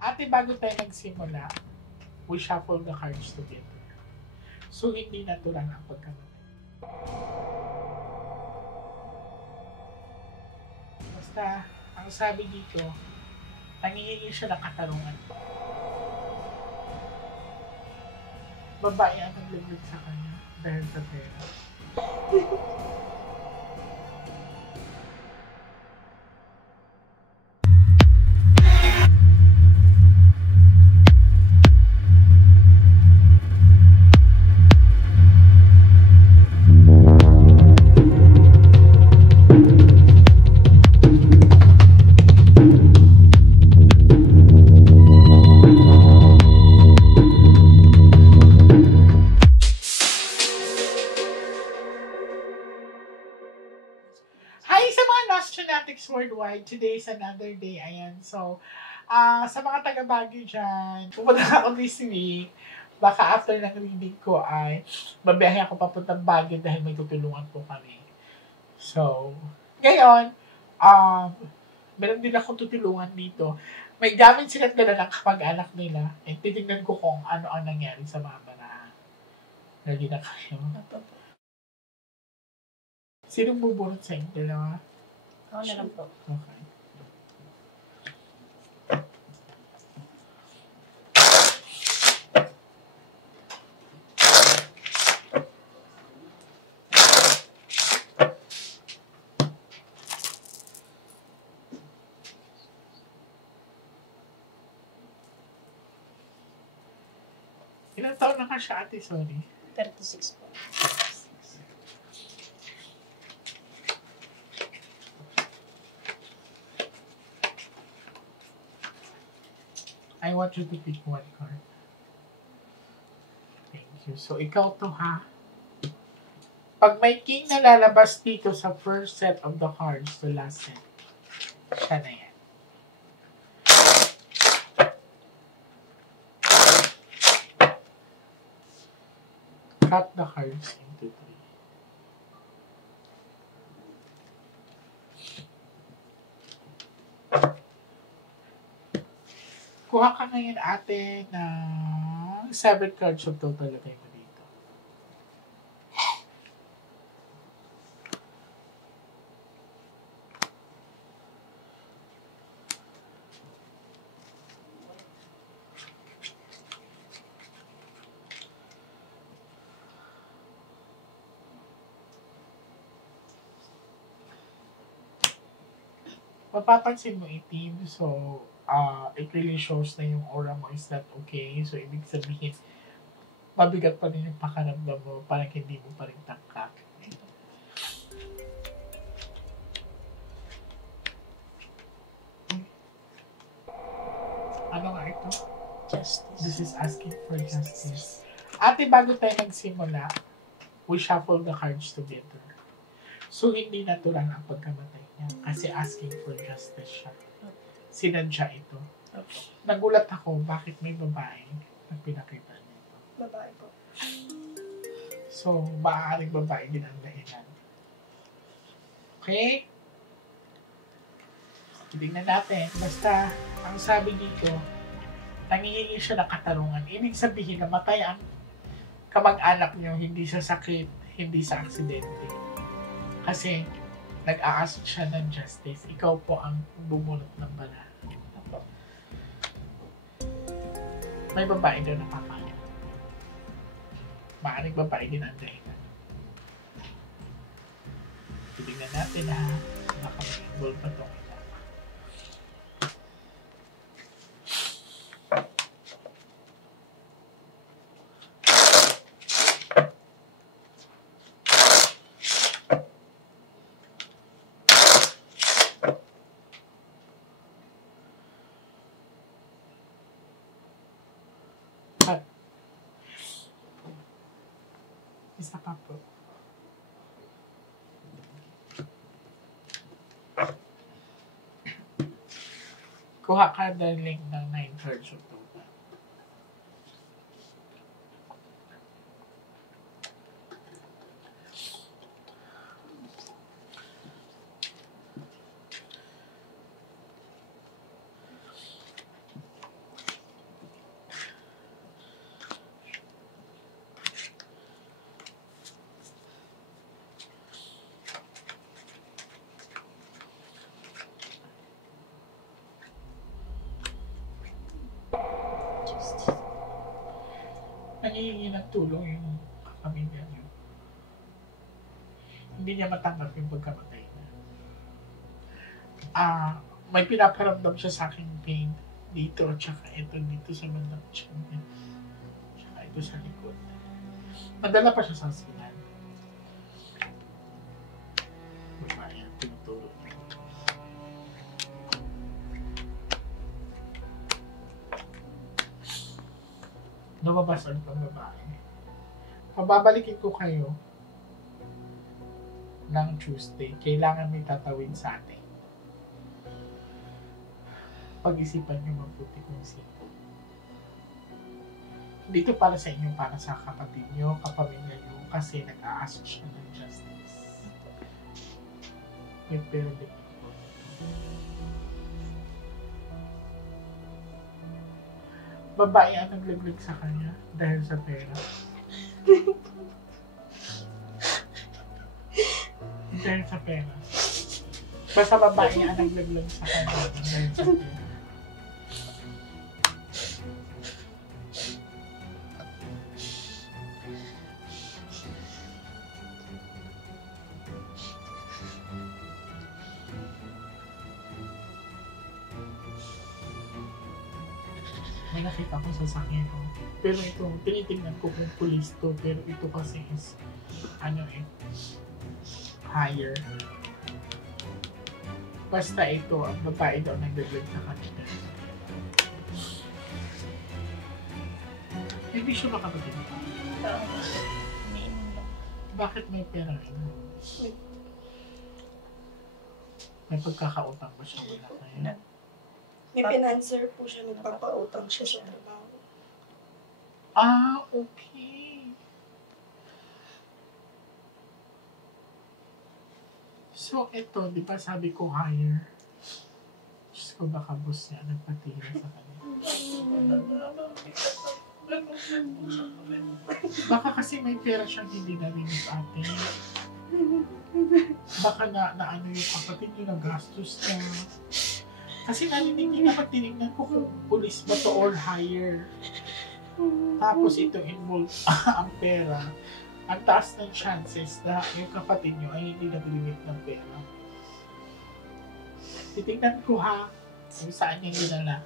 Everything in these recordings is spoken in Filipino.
Ate, bago tayo nagsimula, we shuffle the cards together. So, hindi natural ang pagkamatay. Basta, ang sabi dito, nangihingi siya ng katarungan. Babae ang naglaglag sa kanya dahil sa pera. Hi sa mga Nostronatics worldwide. Today is another day. Ayan. So, sa mga taga-Baguio dyan, pupunta ako this week. Baka after ng reading ko ay babiyahe ako papuntang Baguio dahil may tutulungan po kami. So, ngayon, meron din akong tutulungan dito. May gamit sila't dala ng kapag-anak nila. And titignan ko kung ano ang nangyari sa mga banaan. Ready na kayo? Sinong bubunot sa inyo? Dalawa? Ako na lang po. Okay. Ilang taon na ka siya, ate? Sorry. 36 po. I want you to pick one card. Thank you. So, ikaw to, ha? Pag may king na lalabas dito sa first set of the cards to last set, siya na yan. Cut the cards into three. Kuha ka ngayon, ate, ng 7 cards of total lagay mo dito. Mapapansin mo itim, so it really shows na yung aura mo is not okay. So, ibig sabihin, mabigat pa rin yung pakaramdam mo, parang hindi mo pa rin tangkak. Ano nga ito? Justice. This is asking for justice. Ate, bago tayo nagsimula, we shuffle the cards together. So, hindi natural ang pagkamatay niya kasi asking for justice siya. Sinadya ito. Okay. Nagulat ako bakit may babae na pinakita niya ito. Babae po. So, maaaring babae din ang dahilan. Okay? Tignan natin. Basta, ang sabi dito, nangihingi siya ng katarungan. Ibig sabihin, namatay ang kamag-anak niyo, hindi sa sakit, hindi sa aksidente. Kasi, nag-aasot siya ng justice. Ikaw po ang bumunot ng bala. May babae daw na papaya. Maaaring babae din ang dahilan. Tignan natin, ha. Baka may involve pa itong ina. But, isa pa po. Kuha ka darling ng 9 cards of total. nangihingi ng tulong yung pamilya niyo. Hindi niya matanggap yung pagkamatay niya. May pinaparamdam siya sa aking pain dito, tsaka ito dito sa bandang tiyan niya. Tsaka ito sa likod. Nadala pa siya sa hospital. Babae, tinuturo niya. Lumabas ang babae. Pababalikin ko kayo ng Tuesday. Kailangan may tatawid sa atin. Pag-isipan niyo mabuti kung sino. Dito para sa inyo, para sa kapatid niyo, kapamilya niyo, kasi nag-a-ask siya ng justice. Pero di. Babae ang naglaglag sa kanya dahil sa pera. Dahil sa pera. Basta babae ang naglaglag sa kanya dahil sa pera. May nakita ko sa sakyan ko. Pero ito, tinitingnan ko kung police to. Pero ito kasi is, higher. Basta ito, ang babae daw nagdaglag sa kanila. Hindi siya makapagin. Bakit may pera rin? May pagkakautang ba siya? Wala na yun? May financer po siya, nagpapautang siya sa trabaho. Okay. So, ito, di ba sabi ko higher? Diyos ko, baka boss niya nagpatira sa kanya. Baka kasi may pera siyang hindi narinig ate. Baka na ano yung kapatid niyo, nagastos niya. Kasi narinig niya naman, tinignan ko kung police ba to or higher. Tapos ito involved ang pera. Ang taas ng chances na yung kapatid niyo ay hindi naglimit ng pera. Titignan ko ha kung saan niya ginala.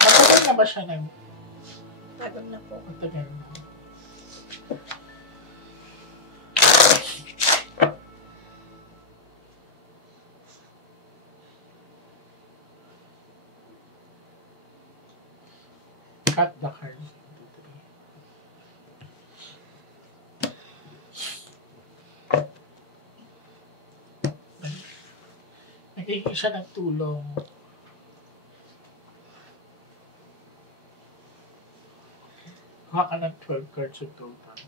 Matagal na ba siya Tagal na po. Matagal na. Cut the card. Nagiging siya ng tulong. Kuha ka ng 12 cards of total.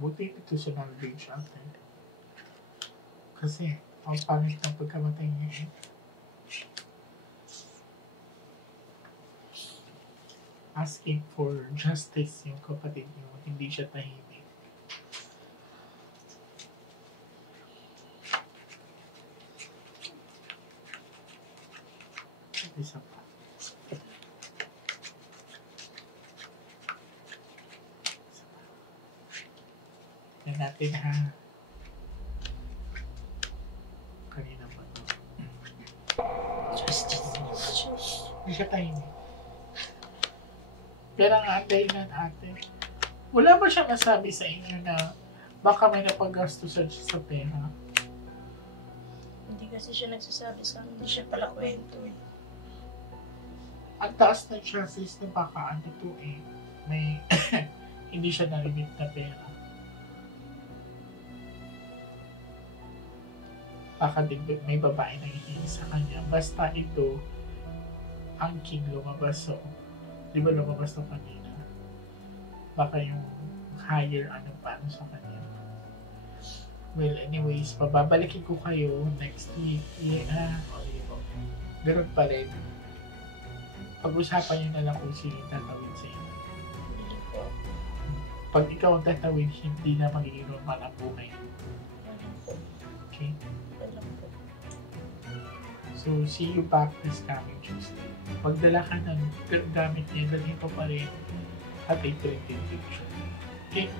Buti ito sa knowledge natin. Kasi, ang pangit ng pagkamatay niya. Asking for justice yung kapatid niyo. Hindi siya tahimik. Isa pa. Yan natin ha. Kanina ba ito? Justice. Hindi siya tahimik. Pero ang dahilan ate, wala ba siya nasabi sa inyo na baka may napagastusan siya sa pera? Hindi kasi siya nagsasabi sa akin, hindi siya pala kwento eh. Ang taas ng chances na baka ano to eh, may hindi siya narimit na pera. Baka din may babae na hihingi sa kanya. Basta ito, ang king lumabas. So, di ba lumabas na kanina? Baka yung higher ano paano sa kanya. Well, anyways, pababalikin ko kayo next week. Yeah. Ganun pa rin. Pag-usapan nyo na lang kung sino yung tatawid sa inyo. Hindi po. Pag ikaw ang tatawid, hindi na magiging normal ang buhay. Ano po. Okay? Alam po. So, see you back this coming Tuesday. Magdala ka ng gamit niya, dalhin ko pa rin at a printed picture. Okay?